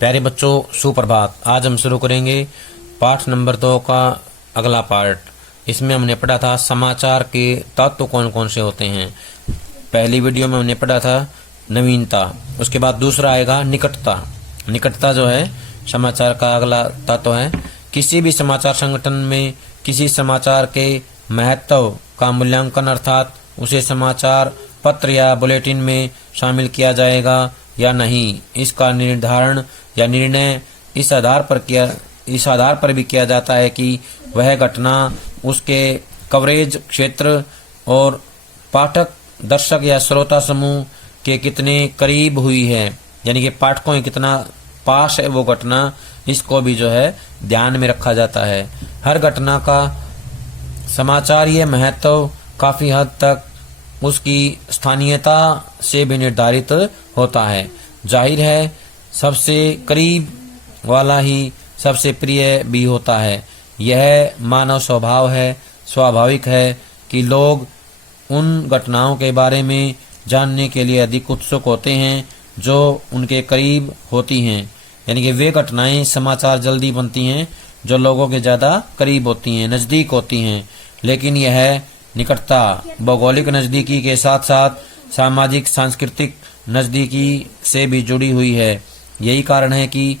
प्यारे बच्चों, सुप्रभात। आज हम शुरू करेंगे पाठ नंबर 2 का अगला पार्ट। इसमें हमने पढ़ा था समाचार के तत्व कौन कौन से होते हैं। पहली वीडियो में हमने पढ़ा था नवीनता। उसके बाद दूसरा आएगा निकटता। निकटता जो है समाचार का अगला तत्व है। किसी भी समाचार संगठन में किसी समाचार के महत्व का मूल्यांकन अर्थात उसे समाचार पत्र या बुलेटिन में शामिल किया जाएगा या नहीं, इसका निर्धारण या निर्णय इस आधार पर भी किया जाता है कि वह घटना उसके कवरेज क्षेत्र और पाठक, दर्शक या श्रोता समूह के कितने करीब हुई है, यानी कि पाठकों के कितना पास है वो घटना, इसको भी जो है ध्यान में रखा जाता है। हर घटना का समाचारीय महत्व काफी हद तक उसकी स्थानीयता से भी निर्धारित होता है। जाहिर है सबसे करीब वाला ही सबसे प्रिय भी होता है। यह मानव स्वभाव है। स्वाभाविक है कि लोग उन घटनाओं के बारे में जानने के लिए अधिक उत्सुक होते हैं जो उनके करीब होती हैं, यानी कि वे घटनाएं समाचार जल्दी बनती हैं जो लोगों के ज्यादा करीब होती हैं, नजदीक होती हैं। लेकिन यह निकटता भौगोलिक नजदीकी के साथ साथ सामाजिक सांस्कृतिक नजदीकी से भी जुड़ी हुई है। यही कारण है कि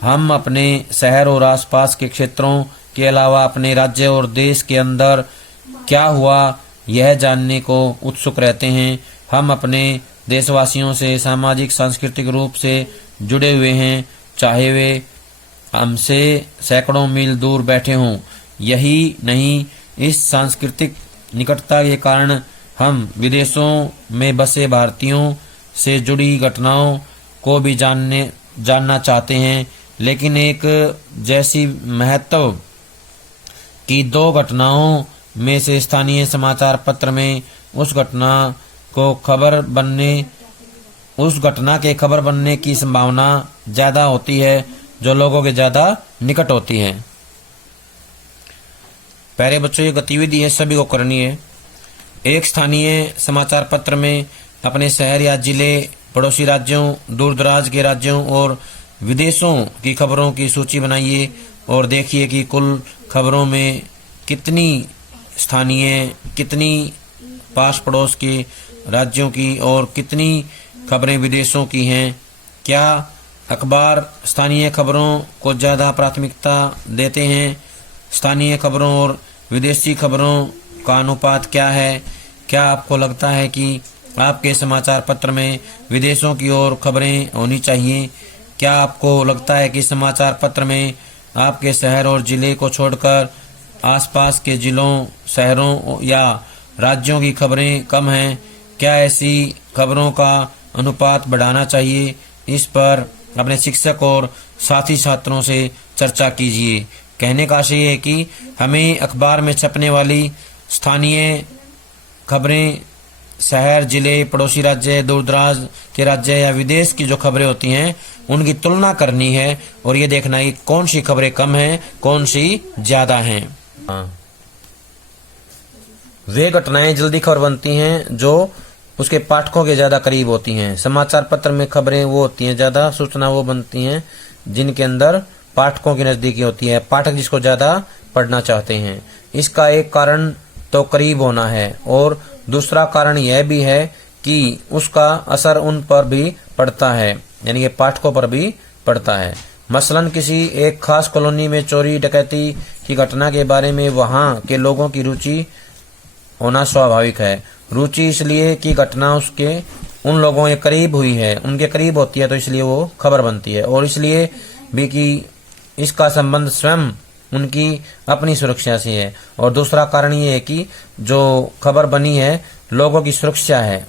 हम अपने शहर और आसपास के क्षेत्रों के अलावा अपने राज्य और देश के अंदर क्या हुआ यह जानने को उत्सुक रहते हैं। हम अपने देशवासियों से सामाजिक सांस्कृतिक रूप से जुड़े हुए हैं, चाहे वे हमसे सैकड़ों मील दूर बैठे हों। यही नहीं, इस सांस्कृतिक निकटता के कारण हम विदेशों में बसे भारतीयों से जुड़ी घटनाओं को भी जानना चाहते हैं। लेकिन एक जैसी महत्व की दो घटनाओं में से स्थानीय समाचार पत्र में उस घटना के खबर बनने की संभावना ज्यादा होती है जो लोगों के ज्यादा निकट होती है। प्यारे बच्चों, ये गतिविधि है, सभी को करनी है। एक स्थानीय समाचार पत्र में अपने शहर या जिले, पड़ोसी राज्यों, दूर दराज के राज्यों और विदेशों की खबरों की सूची बनाइए और देखिए कि कुल खबरों में कितनी स्थानीय, कितनी पास पड़ोस के राज्यों की और कितनी खबरें विदेशों की हैं। क्या अखबार स्थानीय खबरों को ज्यादा प्राथमिकता देते हैं? स्थानीय खबरों और विदेशी खबरों का अनुपात क्या है? क्या आपको लगता है कि आपके समाचार पत्र में विदेशों की ओर खबरें होनी चाहिए? क्या आपको लगता है कि समाचार पत्र में आपके शहर और जिले को छोड़कर आसपास के जिलों, शहरों या राज्यों की खबरें कम हैं? क्या ऐसी खबरों का अनुपात बढ़ाना चाहिए? इस पर अपने शिक्षक और साथी छात्रों से चर्चा कीजिए। कहने का आशय है कि हमें अखबार में छपने वाली स्थानीय खबरें, शहर, जिले, पड़ोसी राज्य, दूरदराज के राज्य या विदेश की जो खबरें होती हैं उनकी तुलना करनी है और ये देखना है कि कौन सी खबरें कम हैं, कौन सी ज्यादा हैं। वे घटनाएं जल्दी खबर बनती हैं जो उसके पाठकों के ज्यादा करीब होती हैं। समाचार पत्र में खबरें वो होती हैं, ज्यादा सूचना वो बनती हैं जिनके अंदर पाठकों की नजदीकी होती है, पाठक जिसको ज्यादा पढ़ना चाहते हैं। इसका एक कारण तो करीब होना है और दूसरा कारण यह भी है कि उसका असर उन पर भी पड़ता है, यानी कि पाठकों पर भी पड़ता है। मसलन किसी एक खास कॉलोनी में चोरी डकैती की घटना के बारे में वहां के लोगों की रुचि होना स्वाभाविक है। रुचि इसलिए कि घटना उसके उन लोगों के करीब हुई है, उनके करीब होती है, तो इसलिए वो खबर बनती है। और इसलिए भी कि इसका संबंध स्वयं उनकी अपनी सुरक्षा से है। और दूसरा कारण ये है कि जो खबर बनी है लोगों की सुरक्षा है,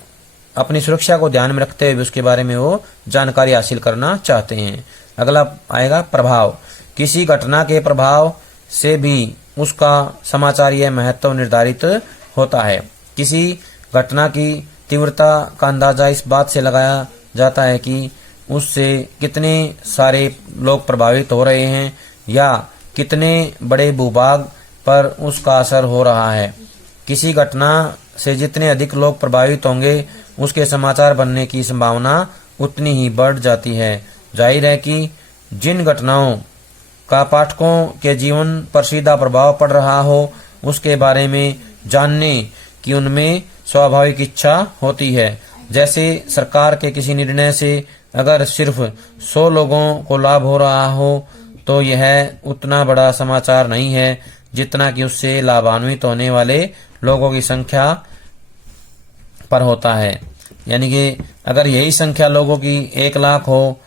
अपनी सुरक्षा को ध्यान में रखते हुए उसके बारे में वो जानकारी हासिल करना चाहते हैं। अगला आएगा प्रभाव। किसी घटना के प्रभाव से भी उसका समाचारीय महत्व निर्धारित होता है। किसी घटना की तीव्रता का अंदाजा इस बात से लगाया जाता है कि उससे कितने सारे लोग प्रभावित हो रहे हैं या कितने बड़े भूभाग पर उसका असर हो रहा है। किसी घटना से जितने अधिक लोग प्रभावित होंगे उसके समाचार बनने की संभावना उतनी ही बढ़ जाती है। जाहिर है कि जिन घटनाओं का पाठकों के जीवन पर सीधा प्रभाव पड़ रहा हो उसके बारे में जानने की उनमें स्वाभाविक इच्छा होती है। जैसे सरकार के किसी निर्णय से अगर सिर्फ 100 लोगों को लाभ हो रहा हो तो यह उतना बड़ा समाचार नहीं है जितना कि उससे लाभान्वित होने वाले लोगों की संख्या पर होता है। यानी कि अगर यही संख्या लोगों की 1 लाख हो,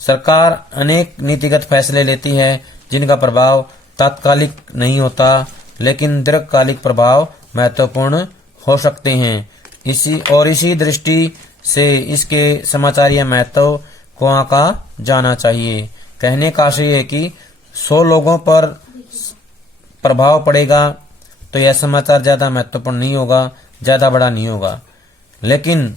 सरकार अनेक नीतिगत फैसले लेती है जिनका प्रभाव तात्कालिक नहीं होता लेकिन दीर्घकालिक प्रभाव महत्वपूर्ण हो सकते हैं। इसी दृष्टि से इसके समाचारीय महत्व को आंका जाना चाहिए। कहने का आशय है कि 100 लोगों पर प्रभाव पड़ेगा तो यह समाचार ज्यादा महत्वपूर्ण नहीं होगा, ज्यादा बड़ा नहीं होगा, लेकिन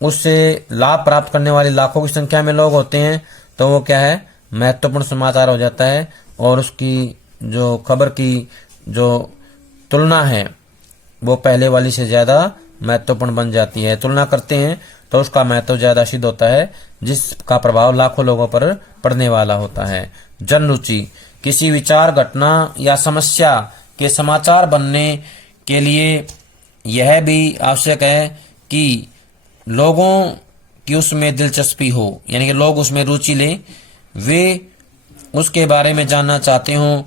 उससे लाभ प्राप्त करने वाले लाखों की संख्या में लोग होते हैं तो वो क्या है, महत्वपूर्ण समाचार हो जाता है और उसकी जो खबर की जो तुलना है वो पहले वाली से ज्यादा महत्वपूर्ण बन जाती है। तुलना करते हैं तो उसका महत्व ज्यादा सिद्ध होता है जिसका प्रभाव लाखों लोगों पर पड़ने वाला होता है। जन रुचि किसी विचार, घटना या समस्या के समाचार बनने के लिए यह भी आवश्यक है कि लोगों की उसमें दिलचस्पी हो, यानी कि लोग उसमें रुचि लें, वे उसके बारे में जानना चाहते हों।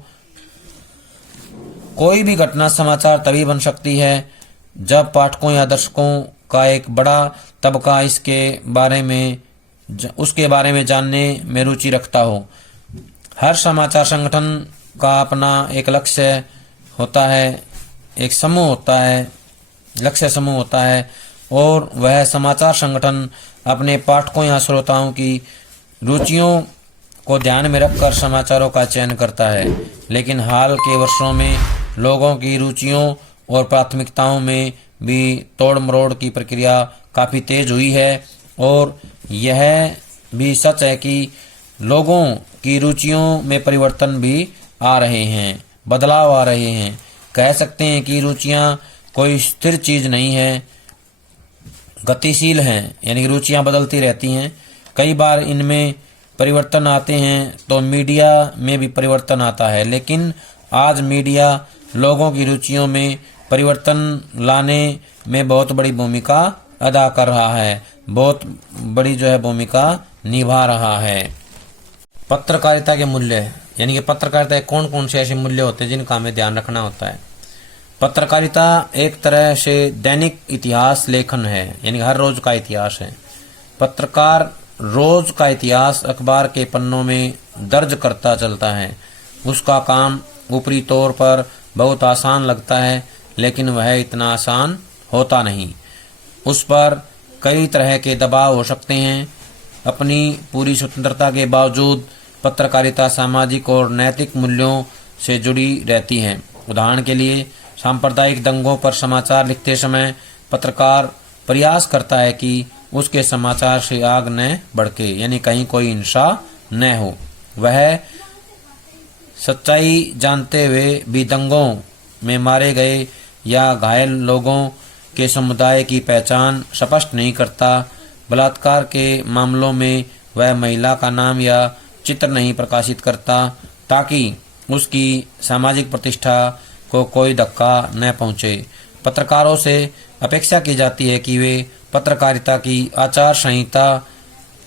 कोई भी घटना समाचार तभी बन सकती है जब पाठकों या दर्शकों का एक बड़ा तबका उसके बारे में जानने में रुचि रखता हो। हर समाचार संगठन का अपना एक लक्ष्य होता है, एक समूह होता है, लक्ष्य समूह होता है और वह समाचार संगठन अपने पाठकों या श्रोताओं की रुचियों को ध्यान में रखकर समाचारों का चयन करता है। लेकिन हाल के वर्षों में लोगों की रुचियों और प्राथमिकताओं में भी तोड़ मरोड़ की प्रक्रिया काफी तेज हुई है और यह भी सच है कि लोगों की रुचियों में परिवर्तन भी आ रहे हैं, बदलाव आ रहे हैं। कह सकते हैं कि रुचियां कोई स्थिर चीज नहीं है, गतिशील हैं, यानी कि रुचियां बदलती रहती हैं। कई बार इनमें परिवर्तन आते हैं तो मीडिया में भी परिवर्तन आता है, लेकिन आज मीडिया लोगों की रुचियों में परिवर्तन लाने में बहुत बड़ी भूमिका अदा कर रहा है, बहुत बड़ी भूमिका निभा रहा है। पत्रकारिता के मूल्य, यानी कि पत्रकारिता के कौन कौन से ऐसे मूल्य होते हैं जिनका हमें ध्यान रखना होता है। पत्रकारिता एक तरह से दैनिक इतिहास लेखन है, यानी हर रोज का इतिहास है। पत्रकार रोज का इतिहास अखबार के पन्नों में दर्ज करता चलता है। उसका काम ऊपरी तौर पर बहुत आसान लगता है लेकिन वह इतना आसान होता नहीं। उस पर कई तरह के दबाव हो सकते हैं। अपनी पूरी स्वतंत्रता के बावजूद पत्रकारिता सामाजिक और नैतिक मूल्यों से जुड़ी रहती है। उदाहरण के लिए सांप्रदायिक दंगों पर समाचार लिखते समय पत्रकार प्रयास करता है कि उसके समाचार से आग न भड़के, यानी कहीं कोई हिंसा न हो। वह सच्चाई जानते हुए भी दंगों में मारे गए या घायल लोगों के समुदाय की पहचान स्पष्ट नहीं करता। बलात्कार के मामलों में वह महिला का नाम या चित्र नहीं प्रकाशित करता ताकि उसकी सामाजिक प्रतिष्ठा को कोई धक्का न पहुंचे। पत्रकारों से अपेक्षा की जाती है कि वे पत्रकारिता की आचार संहिता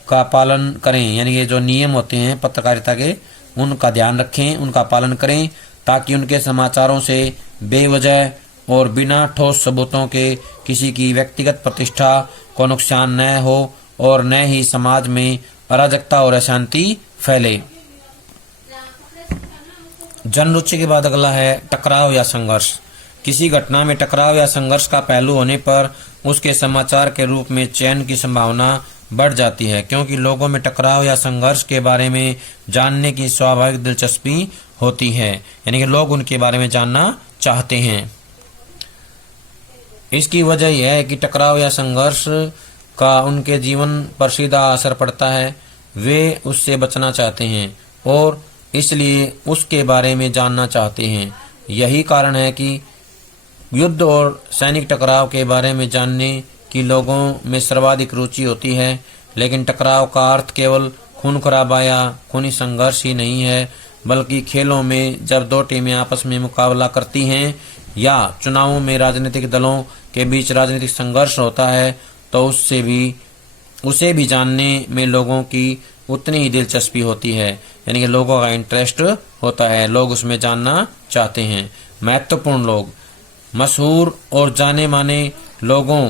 का पालन करें, यानी ये जो नियम होते हैं पत्रकारिता के उनका ध्यान रखें, उनका पालन करें ताकि उनके समाचारों से बेवजह और बिना ठोस सबूतों के किसी की व्यक्तिगत प्रतिष्ठा को नुकसान न हो और न ही समाज में अराजकता और अशांति फैले। जनरुचि के बाद अगला है टकराव या संघर्ष। किसी घटना में टकराव या संघर्ष का पहलू होने पर उसके समाचार के रूप में चयन की संभावना बढ़ जाती है, क्योंकि लोगों में टकराव या संघर्ष के बारे में जानने की स्वाभाविक दिलचस्पी होती है, यानी कि लोग उनके बारे में जानना चाहते हैं। इसकी वजह यह है कि टकराव या संघर्ष का उनके जीवन पर सीधा असर पड़ता है। वे उससे बचना चाहते हैं और इसलिए उसके बारे में जानना चाहते हैं। यही कारण है कि युद्ध और सैनिक टकराव के बारे में जानने की लोगों में सर्वाधिक रुचि होती है, लेकिन टकराव का अर्थ केवल खून खराबा या खूनी संघर्ष ही नहीं है, बल्कि खेलों में जब दो टीमें आपस में मुकाबला करती हैं या चुनावों में राजनीतिक दलों के बीच राजनीतिक संघर्ष होता है तो उसे भी जानने में लोगों की उतनी ही दिलचस्पी होती है, यानी कि लोगों का इंटरेस्ट होता है, लोग उसमें जानना चाहते हैं। महत्वपूर्ण लोग, मशहूर और जाने माने लोगों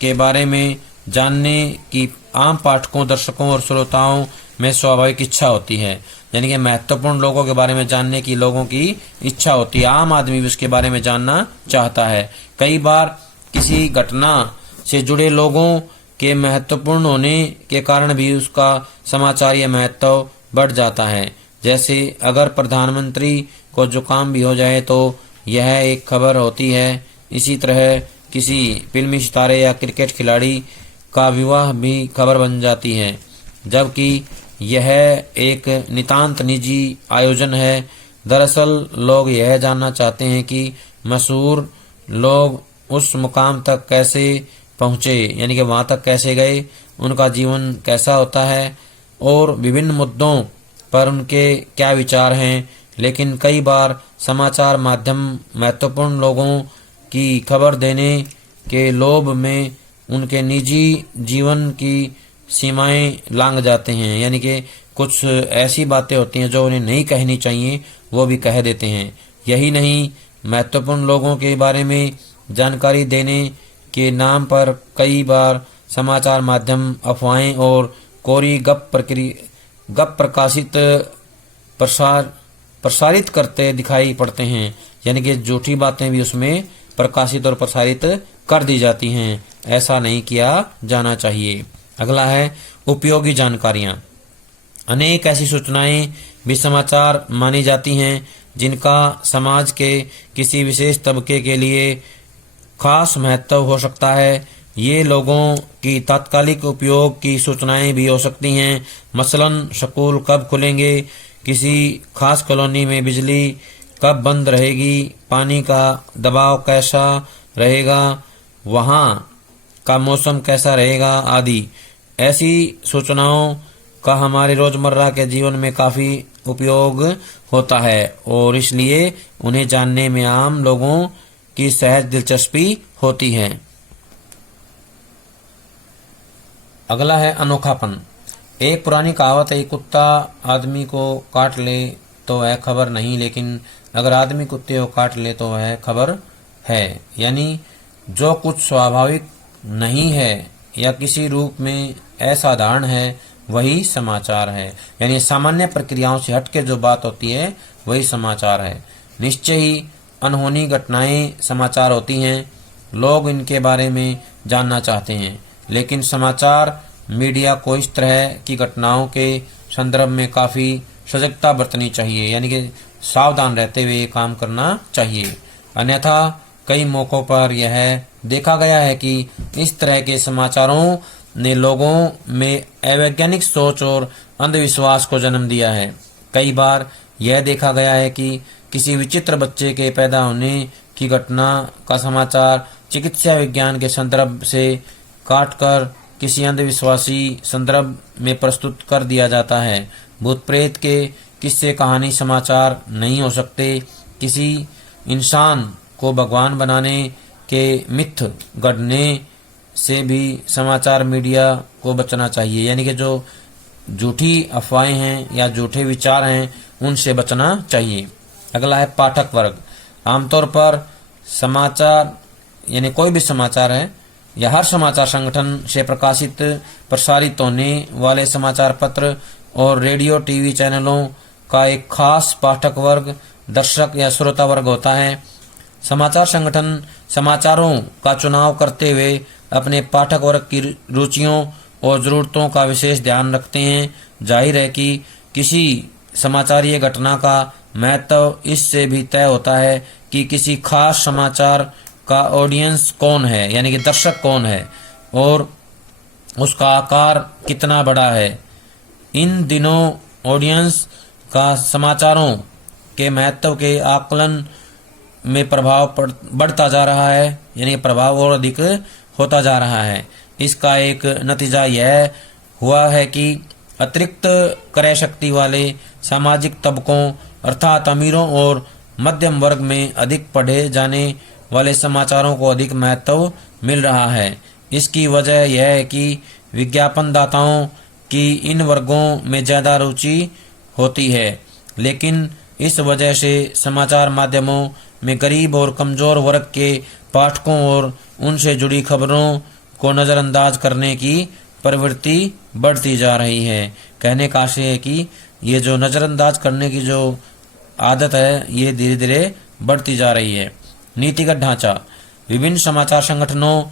के बारे में जानने की आम पाठकों, दर्शकों और श्रोताओं में स्वाभाविक इच्छा होती है, यानी कि महत्वपूर्ण लोगों के बारे में जानने की लोगों की इच्छा होती है। आम आदमी भी उसके बारे में जानना चाहता है। कई बार किसी घटना से जुड़े लोगों के महत्वपूर्ण होने के कारण भी उसका समाचारीय महत्व बढ़ जाता है। जैसे अगर प्रधानमंत्री को जुकाम भी हो जाए तो यह एक खबर होती है। इसी तरह किसी फिल्मी सितारे या क्रिकेट खिलाड़ी का विवाह भी खबर बन जाती है, जबकि यह एक नितांत निजी आयोजन है। दरअसल लोग यह जानना चाहते हैं कि मशहूर लोग उस मुकाम तक कैसे पहुँचे, यानी कि वहाँ तक कैसे गए, उनका जीवन कैसा होता है और विभिन्न मुद्दों पर उनके क्या विचार हैं। लेकिन कई बार समाचार माध्यम महत्वपूर्ण लोगों की खबर देने के लोभ में उनके निजी जीवन की सीमाएं लांघ जाते हैं, यानी कि कुछ ऐसी बातें होती हैं जो उन्हें नहीं कहनी चाहिए, वो भी कह देते हैं। यही नहीं, महत्वपूर्ण लोगों के बारे में जानकारी देने के नाम पर कई बार समाचार माध्यम अफवाहें और कोरी गप प्रसारित करते दिखाई पड़ते हैं, यानी कि झूठी बातें भी उसमें प्रकाशित और प्रसारित कर दी जाती हैं। ऐसा नहीं किया जाना चाहिए। अगला है उपयोगी जानकारियां। अनेक ऐसी सूचनाएं भी समाचार मानी जाती हैं जिनका समाज के किसी विशेष तबके के लिए खास महत्व हो सकता है। ये लोगों की तात्कालिक उपयोग की सूचनाएं भी हो सकती हैं। मसलन स्कूल कब खुलेंगे, किसी खास कॉलोनी में बिजली कब बंद रहेगी, पानी का दबाव कैसा रहेगा, वहाँ का मौसम कैसा रहेगा आदि। ऐसी सूचनाओं का हमारे रोजमर्रा के जीवन में काफी उपयोग होता है और इसलिए उन्हें जानने में आम लोगों की सहज दिलचस्पी होती है। अगला है अनोखापन। एक पुरानी कहावत है, कुत्ता आदमी को काट ले तो वह खबर नहीं, लेकिन अगर आदमी कुत्ते को काट ले तो वह खबर है। यानी जो कुछ स्वाभाविक नहीं है या किसी रूप में असाधारण है वही समाचार है, यानी सामान्य प्रक्रियाओं से हटके जो बात होती है वही समाचार है। निश्चय ही अनहोनी घटनाएं समाचार होती हैं, लोग इनके बारे में जानना चाहते हैं, लेकिन समाचार मीडिया को इस तरह की घटनाओं के संदर्भ में काफी सजगता बरतनी चाहिए, यानी कि सावधान रहते हुए काम करना चाहिए। अन्यथा कई मौकों पर यह देखा गया है कि इस तरह के समाचारों ने लोगों में अवैज्ञानिक सोच और अंधविश्वास को जन्म दिया है। कई बार यह देखा गया है कि किसी विचित्र बच्चे के पैदा होने की घटना का समाचार चिकित्सा विज्ञान के संदर्भ से काटकर किसी अंधविश्वासी संदर्भ में प्रस्तुत कर दिया जाता है। भूत प्रेत के किस्से कहानी समाचार नहीं हो सकते। किसी इंसान को भगवान बनाने के मिथ गढ़ने से भी समाचार मीडिया को बचना चाहिए, यानी कि जो झूठी अफवाहें हैं या झूठे विचार हैं उनसे बचना चाहिए। अगला है पाठक वर्ग। आमतौर पर समाचार यानी कोई भी समाचार है या हर समाचार संगठन से प्रकाशित प्रसारित होने वाले समाचार पत्र और रेडियो टीवी चैनलों का एक खास पाठक वर्ग, दर्शक या श्रोता वर्ग होता है। समाचार संगठन समाचारों का चुनाव करते हुए अपने पाठक वर्ग की रुचियों और जरूरतों का विशेष ध्यान रखते हैं। जाहिर है कि किसी समाचारीय घटना का महत्व इससे भी तय होता है कि किसी खास समाचार का ऑडियंस कौन है, यानी कि दर्शक कौन है और उसका आकार कितना बड़ा है। इन दिनों ऑडियंस का समाचारों के महत्व के आकलन में प्रभाव बढ़ता जा रहा है, यानी प्रभाव और अधिक होता जा रहा है। इसका एक नतीजा यह हुआ है कि अतिरिक्त क्रय शक्ति वाले सामाजिक तबकों अर्थात अमीरों और मध्यम वर्ग में अधिक पढ़े जाने वाले समाचारों को अधिक महत्व मिल रहा है। इसकी वजह यह है कि विज्ञापनदाताओं की इन वर्गों में ज्यादा रुचि होती है, लेकिन इस वजह से समाचार माध्यमों में गरीब और कमजोर वर्ग के पाठकों और उनसे जुड़ी खबरों को नजरअंदाज करने की प्रवृत्ति बढ़ती जा रही है। कहने का आशय है कि ये जो नजरअंदाज करने की जो आदत है ये धीरे धीरे बढ़ती जा रही है। नीतिगत ढांचा, विभिन्न समाचार संगठनों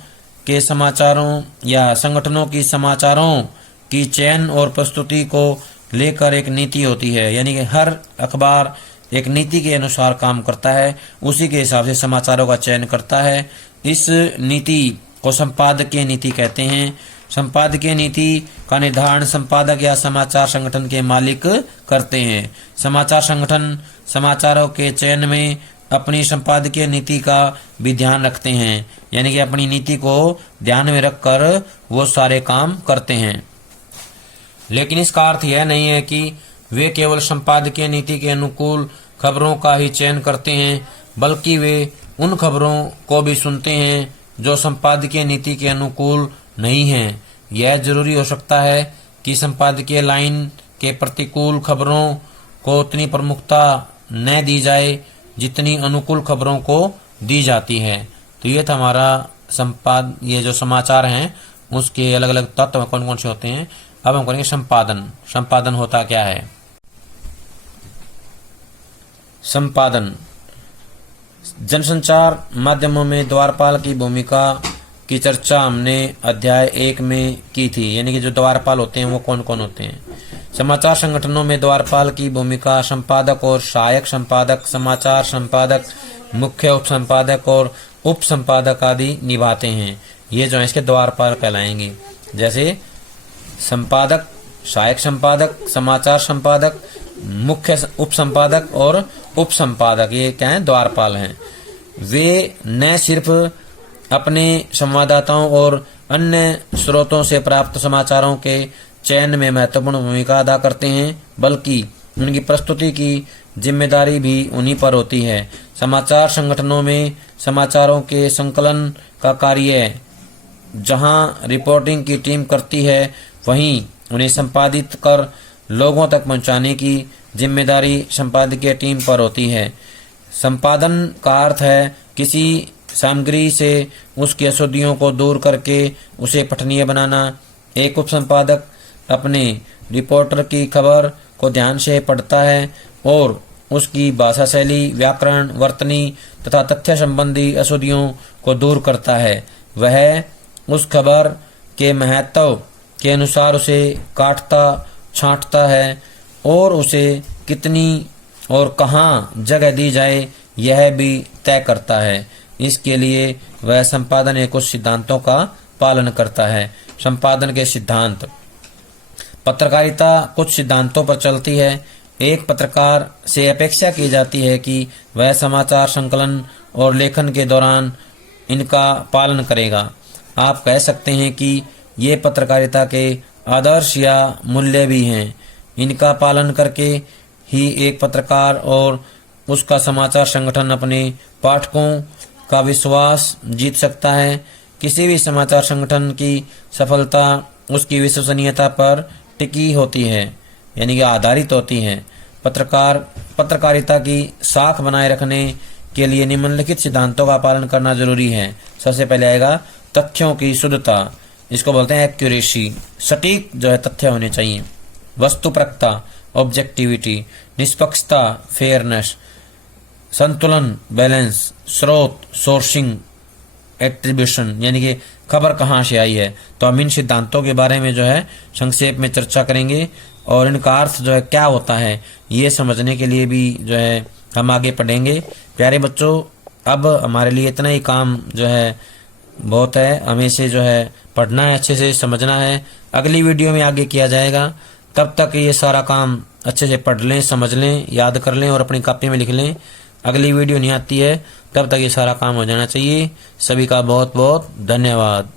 के समाचारों या संगठनों की समाचारों की चयन और प्रस्तुति को लेकर एक नीति होती है, यानी कि हर अखबार एक नीति के अनुसार काम करता है, उसी के हिसाब से समाचारों का चयन करता है। इस नीति को संपादकीय नीति कहते हैं। संपादकीय नीति का निर्धारण संपादक या समाचार संगठन के मालिक करते हैं। समाचार संगठन समाचारों के चयन में अपनी संपादकीय नीति का भी ध्यान रखते हैं, यानी कि अपनी नीति को ध्यान में रखकर वो सारे काम करते हैं। लेकिन इसका अर्थ यह नहीं है कि वे केवल संपादकीय नीति के अनुकूल खबरों का ही चयन करते हैं, बल्कि वे उन खबरों को भी सुनते हैं जो संपादकीय नीति के अनुकूल नहीं हैं। यह जरूरी हो सकता है कि संपादकीय लाइन के प्रतिकूल खबरों को उतनी प्रमुखता न दी जाए जितनी अनुकूल खबरों को दी जाती है। तो ये था हमारा ये जो समाचार हैं उसके अलग अलग तत्व कौन कौन से होते हैं। अब हम करेंगे संपादन। संपादन होता क्या है? संपादन जनसंचार माध्यमों में द्वारपाल की भूमिका की चर्चा हमने अध्याय 1 में की थी, यानी कि जो द्वारपाल होते हैं वो कौन कौन होते हैं। समाचार संगठनों में द्वारपाल की भूमिका संपादक और सहायक संपादक, समाचार संपादक, मुख्य उप संपादक और उप संपादक आदि निभाते हैं। ये जो है इसके द्वारपाल कहलाएंगे। जैसे संपादक, सहायक संपादक, समाचार संपादक, मुख्य उप संपादक और उप संपादक, ये क्या है? द्वारपाल हैं। वे न सिर्फ अपने संवाददाताओं और अन्य स्रोतों से प्राप्त समाचारों के चयन में महत्वपूर्ण भूमिका अदा करते हैं, बल्कि उनकी प्रस्तुति की जिम्मेदारी भी उन्हीं पर होती है। समाचार संगठनों में समाचारों के संकलन का कार्य जहां रिपोर्टिंग की टीम करती है, वहीं उन्हें संपादित कर लोगों तक पहुंचाने की जिम्मेदारी संपादकीय टीम पर होती है। संपादन का अर्थ है किसी सामग्री से उसकी अशुद्धियों को दूर करके उसे पठनीय बनाना। एक उप संपादक अपने रिपोर्टर की खबर को ध्यान से पढ़ता है और उसकी भाषा शैली, व्याकरण, वर्तनी तथा तथ्य संबंधी अशुद्धियों को दूर करता है। वह उस खबर के महत्व के अनुसार उसे काटता छांटता है और उसे कितनी और कहाँ जगह दी जाए यह भी तय करता है। इसके लिए वह संपादन के कुछ सिद्धांतों का पालन करता है। संपादन के सिद्धांत। पत्रकारिता कुछ सिद्धांतों पर चलती है। एक पत्रकार से अपेक्षा की जाती है कि वह समाचार संकलन और लेखन के दौरान इनका पालन करेगा। आप कह सकते हैं कि ये पत्रकारिता के आदर्श या मूल्य भी हैं। इनका पालन करके ही एक पत्रकार और उसका समाचार संगठन अपने पाठकों का विश्वास जीत सकता है। किसी भी समाचार संगठन की सफलता उसकी पर टिकी होती है, यानी कि आधारित होती है। पत्रकारिता की साख बनाए रखने के लिए निम्नलिखित सिद्धांतों का पालन करना जरूरी है। सबसे पहले आएगा तथ्यों की शुद्धता, इसको बोलते हैं एक्यूरेसी, सटीक जो है तथ्य होने चाहिए। वस्तुपरकता, ऑब्जेक्टिविटी, निष्पक्षता, फेयरनेस, संतुलन, बैलेंस, स्रोत, सोर्सिंग, एट्रीब्यूशन, यानी कि खबर कहाँ से आई है। तो हम इन सिद्धांतों के बारे में जो है संक्षेप में चर्चा करेंगे और इनका अर्थ जो है क्या होता है ये समझने के लिए भी जो है हम आगे पढ़ेंगे। प्यारे बच्चों, अब हमारे लिए इतना ही काम जो है बहुत है। हमें से जो है पढ़ना है, अच्छे से समझना है। अगली वीडियो में आगे किया जाएगा। तब तक ये सारा काम अच्छे से पढ़ लें, समझ लें, याद कर लें और अपनी कॉपी में लिख लें। अगली वीडियो नहीं आती है तब तक ये सारा काम हो जाना चाहिए। सभी का बहुत बहुत धन्यवाद।